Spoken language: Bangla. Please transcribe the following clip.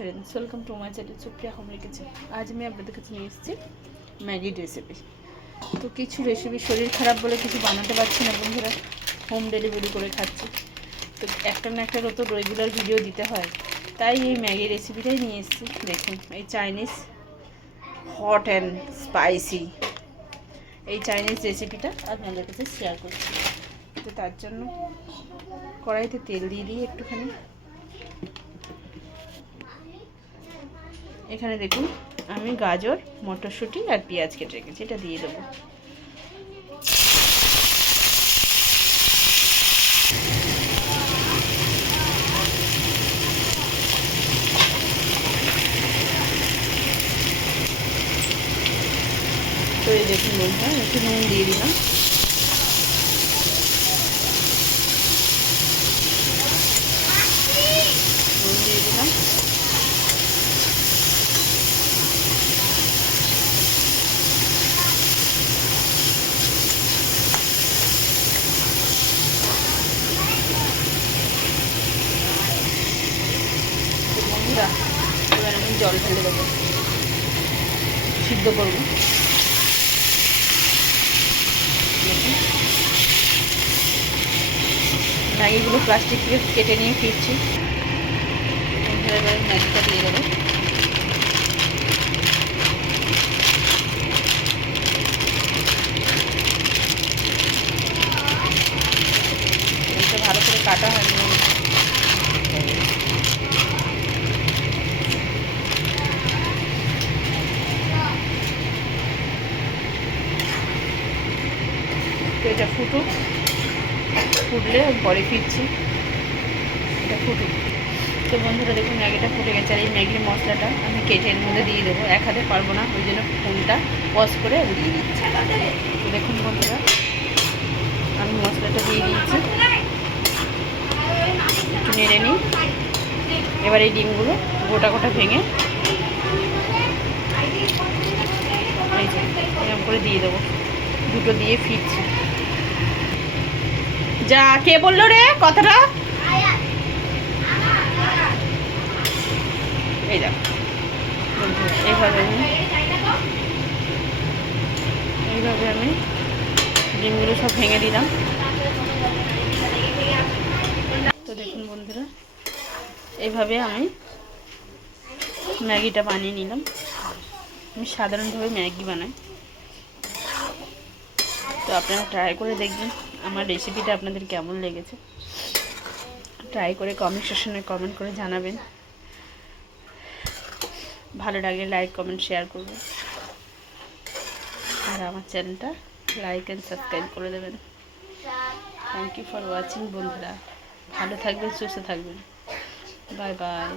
Friends welcome to my channel Supriya home kitchen. आज मैं আপনাদের কাছে নিয়ে এসেছি ম্যাগি রেসিপি। তো কিছু রেসিপি শরীর খারাপ বলে কিছু বানাতে পারছি না বন্ধুরা, হোম ডেলিভারি করে খাচ্ছি। তো একটা না একটা তো রেগুলার ভিডিও দিতে হয়, তাই এই ম্যাগি রেসিপিটাই নিয়ে এসেছি। দেখুন, এই চাইনিজ হট অ্যান্ড স্পাইসি এই চাইনিজ রেসিপিটা আপনাদের কাছে শেয়ার করছি। তো তার জন্য কড়াইতে তেল দিয়ে দিই একটুখানি। এখানে দেখুন আমি গাজর, মটরশুঁটি আর পেঁয়াজ কেটে রেখেছি, এটা দিয়ে দেবো। তো এই দেখুন বন্ধুরা, একটু নুন দিয়ে দিলাম। নুন দিয়ে দিলাম। বন্ধুরা, এবার আমি জল ঢেলে দেবো, সিদ্ধ করবো। ম্যাগিগুলো প্লাস্টিক থেকে কেটে নিয়ে ফিরছি। এবার ম্যাগিটা দিয়ে দেবো। এটা ভালো করে কাটা হয়নি। তো এটা ফুটলে পরে ফিরছি, এটা ফুটুক। তো বন্ধুরা দেখুন, ম্যাগিটা ফুটে গেছে। আর এই ম্যাগির মশলাটা আমি কেটে এর মধ্যে দিয়ে দেবো। এক হাতে পারবো না, ওই জন্য ফোনটা পজ করে দিয়ে দিচ্ছি। তো দেখুন বন্ধুরা, আমি মশলাটা দিয়ে দিয়েছি, একটু নেড়ে নিই। এবার এই ডিমগুলো গোটা গোটা ভেঙে এই যে এরকম করে দিয়ে দেবো। দুটো দিয়ে ফিরছি। যা, কে বললো রে কথাটা? এই দেখো এইভাবে আমি ডিমগুলো সব ভেঙে দিলাম। তো দেখুন বন্ধুরা, এইভাবে আমি ম্যাগিটা বানিয়ে নিলাম। আমি সাধারণভাবে ম্যাগি বানাই, তো আপনারা ট্রাই করে দেখবেন আমার রেসিপিটা আপনাদের কেমন লেগেছে। ট্রাই করে কমেন্ট সেকশনে কমেন্ট করে জানাবেন। ভালো লাগলে লাইক কমেন্ট শেয়ার করবেন, আর আমার চ্যানেলটা লাইক অ্যান্ড সাবস্ক্রাইব করে দেবেন। থ্যাংক ইউ ফর ওয়াচিং বন্ধুরা। ভালো থাকবেন, সুস্থ থাকবেন। Bye bye.